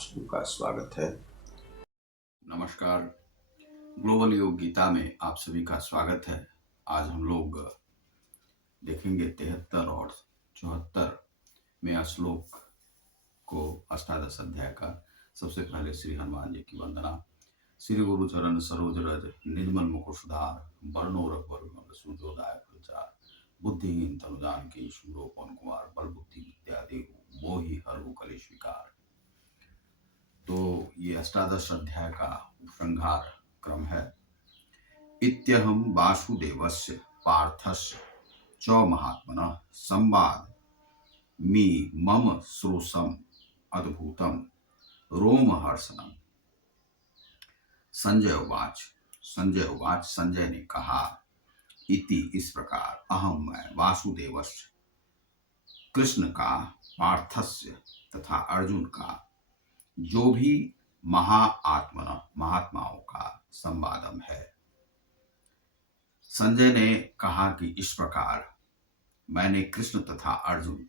सभी का स्वागत है। नमस्कार। ग्लोबल योग गीता में आप सभी का स्वागत है। आज हम लोग देखेंगे 73 और 74 में श्लोक को, अष्टादश अध्याय का। सबसे पहले श्री हनुमान जी की वंदना। श्री गुरु चरण सरोज रज निर्मल मुकुशधार, वर्णो रघुवर सूर्योदय प्रचार, बुद्धिहीन तनु जानिके शूरो पवन कुमार, बल बुद्धि विद्या देहु मोहि हरहु कलेश विकार। तो ये अष्टादश अध्याय का उपसंहार क्रम है। इत्यहम वासुदेवस्य पार्थस्य च महात्मनः संवाद मी मम श्रोषम अद्भुतम रोमहर्षणम। संजय उवाच संजय ने कहा, इति इस प्रकार, अहम मैं वासुदेवस्य कृष्ण का, पार्थस्य तथा अर्जुन का, जो भी महात्माओं का संवादम है। संजय ने कहा कि इस प्रकार मैंने कृष्ण तथा अर्जुन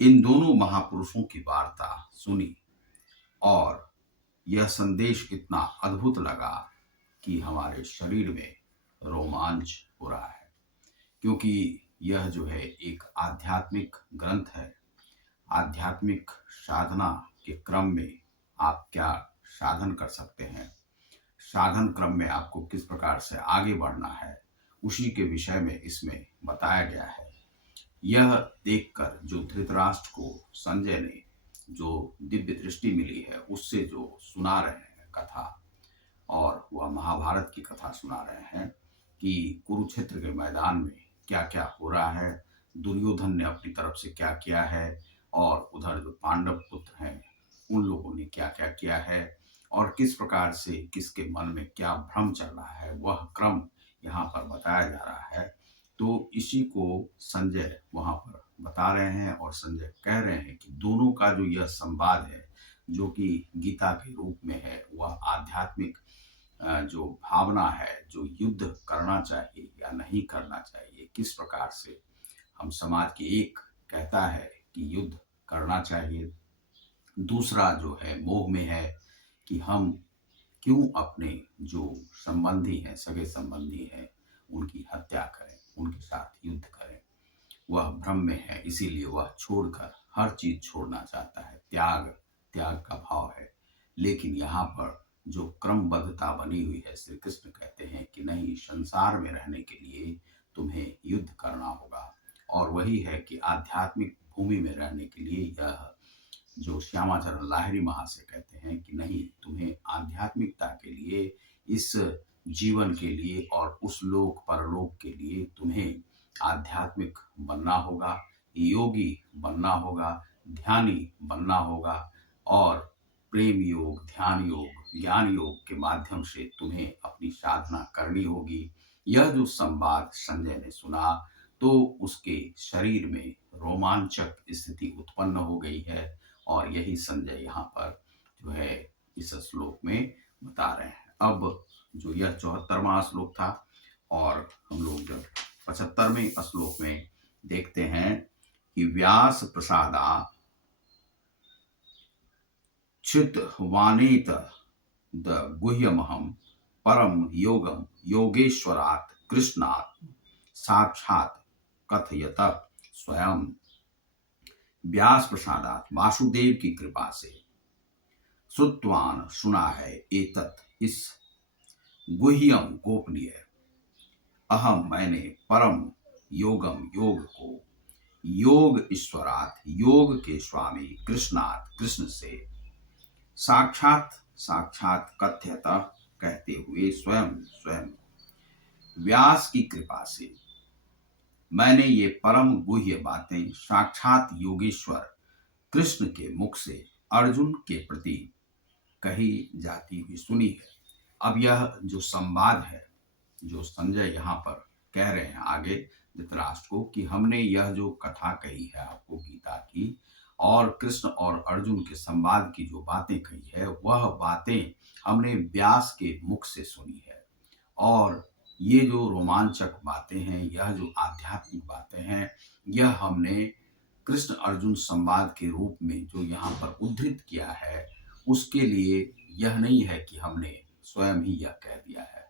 इन दोनों महापुरुषों की वार्ता सुनी और यह संदेश इतना अद्भुत लगा कि हमारे शरीर में रोमांच हो रहा है, क्योंकि यह जो है एक आध्यात्मिक ग्रंथ है। आध्यात्मिक साधना के क्रम में आप क्या साधन कर सकते हैं, साधन क्रम में आपको किस प्रकार से आगे बढ़ना है, उसी के विषय में इसमें बताया गया है। यह देखकर जो धृतराष्ट्र को संजय ने जो दिव्य दृष्टि मिली है, उससे जो सुना रहे हैं कथा, और वह महाभारत की कथा सुना रहे हैं कि कुरुक्षेत्र के मैदान में क्या क्या हो रहा है, दुर्योधन ने अपनी तरफ से क्या किया है, और उधर जो पांडव पुत्र हैं उन लोगों ने क्या क्या किया है, और किस प्रकार से किसके मन में क्या भ्रम चल रहा है, वह क्रम यहाँ पर बताया जा रहा है। तो इसी को संजय वहाँ पर बता रहे हैं, और संजय कह रहे हैं कि दोनों का जो यह संवाद है, जो कि गीता के रूप में है, वह आध्यात्मिक जो भावना है, जो युद्ध करना चाहिए या नहीं करना चाहिए, किस प्रकार से हम समाज की एक कहता है कि युद्ध करना चाहिए, दूसरा जो है मोह में है कि हम क्यों अपने जो संबंधी हैं, सगे संबंधी हैं, उनकी हत्या करें, उनके साथ युद्ध करें। वह भ्रम में है, इसीलिए वह छोड़कर हर चीज छोड़ना चाहता है। त्याग का भाव है। लेकिन यहाँ पर जो क्रमबद्धता बनी हुई है, श्री कृष्ण कहते हैं कि नहीं, संसार में रहने के लिए तुम्हें युद्ध करना होगा। और वही है कि आध्यात्मिक भूमि में रहने के लिए यह जो श्यामाचरण लाहिड़ी महाशय कहते हैं कि नहीं, तुम्हें आध्यात्मिकता के लिए, इस जीवन के लिए और उस लोक परलोक के लिए तुम्हें आध्यात्मिक बनना होगा, योगी बनना होगा, ध्यानी बनना होगा, और प्रेम योग, ध्यान योग, ज्ञान योग के माध्यम से तुम्हें अपनी साधना करनी होगी। यह जो संवाद संजय ने सुना तो उसके शरीर में रोमांचक स्थिति उत्पन्न हो गई है, और यही संजय यहाँ पर जो है इस श्लोक में बता रहे हैं। अब जो यह 74वां श्लोक था, और हम लोग जब 75वें श्लोक में देखते हैं कि व्यास प्रसादा च्युत वानेत द गुह्यमहम परम योगम योगेश्वरात् कृष्णात् साक्षात् कथयत स्वयं। व्यास प्रसादात, वासुदेव की कृपा से, श्रुतवान सुना है, एतत् इस, गुह्यम गोपनीय, अहम मैंने, परम योगम योग को, योग ईश्वरात योग के स्वामी, कृष्णात कृष्ण से, साक्षात कथ्यतः कहते हुए, स्वयं व्यास की कृपा से मैंने ये परम गुह्य बातें साक्षात योगेश्वर कृष्ण के मुख से अर्जुन के प्रति कही जाती हुई सुनी है। अब यह जो संवाद है, जो संजय यहाँ पर कह रहे हैं आगे धृतराष्ट्र को, कि हमने यह जो कथा कही है आपको गीता की, और कृष्ण और अर्जुन के संवाद की जो बातें कही है, वह बातें हमने व्यास के मुख से सुनी है। और ये जो रोमांचक बातें हैं, यह जो आध्यात्मिक बातें हैं, यह हमने कृष्ण अर्जुन संवाद के रूप में जो यहाँ पर उद्धृत किया है, उसके लिए यह नहीं है कि हमने स्वयं ही यह कह दिया है।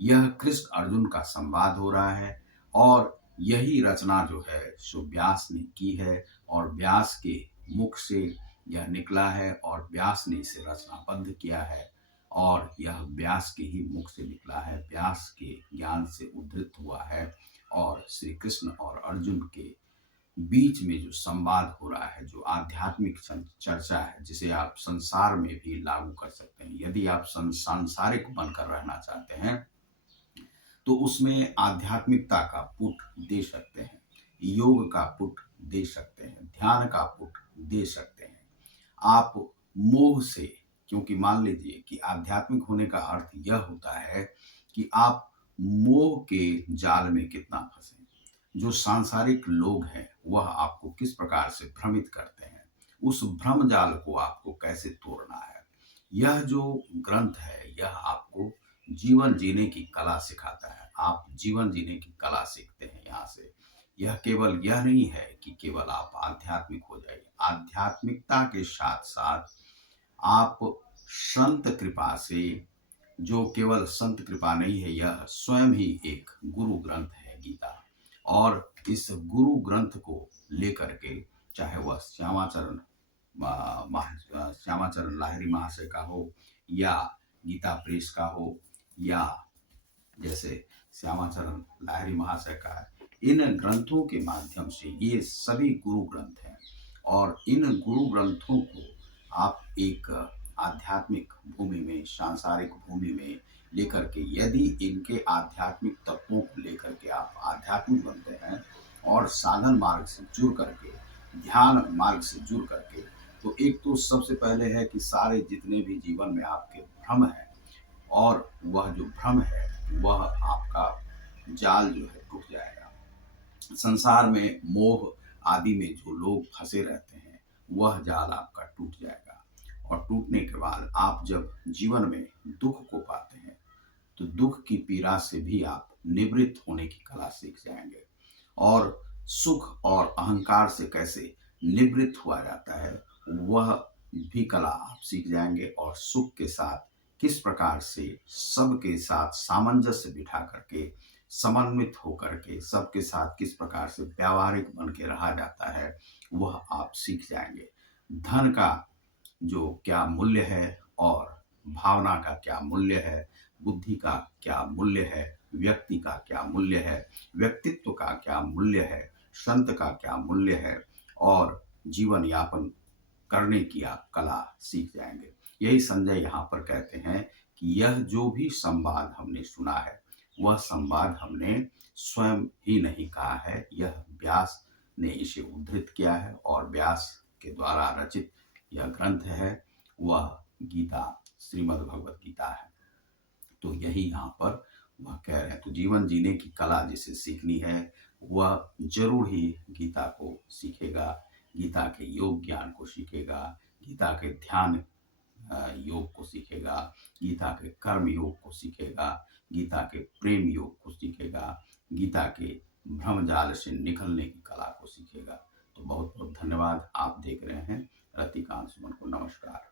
यह कृष्ण अर्जुन का संवाद हो रहा है और यही रचना जो है सो व्यास ने की है और व्यास के मुख से यह निकला है और व्यास ने इसे रचनाबद्ध किया है और यह व्यास के ही मुख से निकला है, व्यास के ज्ञान से उद्धृत हुआ है। और श्री कृष्ण और अर्जुन के बीच में जो संवाद हो रहा है, जो आध्यात्मिक चर्चा है, जिसे आप संसार में भी लागू कर सकते हैं। यदि आप सांसारिक बनकर रहना चाहते हैं तो उसमें आध्यात्मिकता का पुट दे सकते हैं, योग का पुट दे सकते हैं, ध्यान का पुट दे सकते हैं। आप मोह से, क्योंकि मान लीजिए कि आध्यात्मिक होने का अर्थ यह होता है कि आप मोह के जाल में कितना फंसे। जो सांसारिक लोग हैं वह आपको किस प्रकार से भ्रमित करते हैं, उस भ्रम जाल को आपको कैसे तोड़ना है। यह जो ग्रंथ है यह आपको जीवन जीने की कला सिखाता है। आप जीवन जीने की कला सीखते हैं यहाँ से। यह केवल यह नहीं है कि केवल आप आध्यात्मिक हो जाइए, आध्यात्मिकता के साथ साथ आप संत कृपा से, जो केवल संत कृपा नहीं है, यह स्वयं ही एक गुरु ग्रंथ है गीता। और इस गुरु ग्रंथ को लेकर के, चाहे वह श्यामाचरण लाहिरी महाशय का हो या गीता प्रेस का हो या जैसे श्यामाचरण लाहिरी महाशय का है, इन ग्रंथों के माध्यम से ये सभी गुरु ग्रंथ हैं। और इन गुरु ग्रंथों को आप एक आध्यात्मिक भूमि में, सांसारिक भूमि में लेकर के, यदि इनके आध्यात्मिक तत्वों को लेकर के आप आध्यात्मिक बनते हैं और साधन मार्ग से जुड़ करके, ध्यान मार्ग से जुड़ करके, तो एक तो सबसे पहले है कि सारे जितने भी जीवन में आपके भ्रम है, और वह जो भ्रम है वह आपका जाल जो है टूट जाएगा। संसार में मोह आदि में जो लोग फंसे रहते हैं वह जाल आपका टूट जाएगा। और टूटने के बाद आप जब जीवन में दुख को पाते हैं तो दुख की पीड़ा से भी आप निवृत्त होने की कला सीख जाएंगे। और सुख और अहंकार से कैसे निवृत्त हुआ जाता है वह भी कला आप सीख जाएंगे। और सुख के साथ किस प्रकार से सबके साथ सामंजस्य बिठा करके, समन्वित होकर के सबके साथ किस प्रकार से व्यावहारिक बन के रहा जाता है वह आप सीख जाएंगे। धन का जो क्या मूल्य है और भावना का क्या मूल्य है, बुद्धि का क्या मूल्य है, व्यक्ति का क्या मूल्य है, व्यक्तित्व का क्या मूल्य है, संत का क्या मूल्य है, और जीवन यापन करने की आप कला सीख जाएंगे। यही संजय यहाँ पर कहते हैं कि यह जो भी संवाद हमने सुना है वह संवाद हमने स्वयं ही नहीं कहा है, यह व्यास ने इसे उद्धृत किया है और व्यास के द्वारा रचित यह ग्रंथ है, वह गीता, श्रीमद् भगवत गीता है। तो यही यहाँ पर वह कह रहे हैं। तो जीवन जीने की कला जिसे सीखनी है वह जरूर ही गीता को सीखेगा, गीता के योग ज्ञान को सीखेगा, गीता के ध्यान योग को सीखेगा, गीता के कर्म योग को सीखेगा, गीता के प्रेम योग को सीखेगा, गीता के भ्रमजाल से निकलने की कला को सीखेगा। तो बहुत बहुत धन्यवाद। आप देख रहे हैं रतिकांत सुमन को। नमस्कार।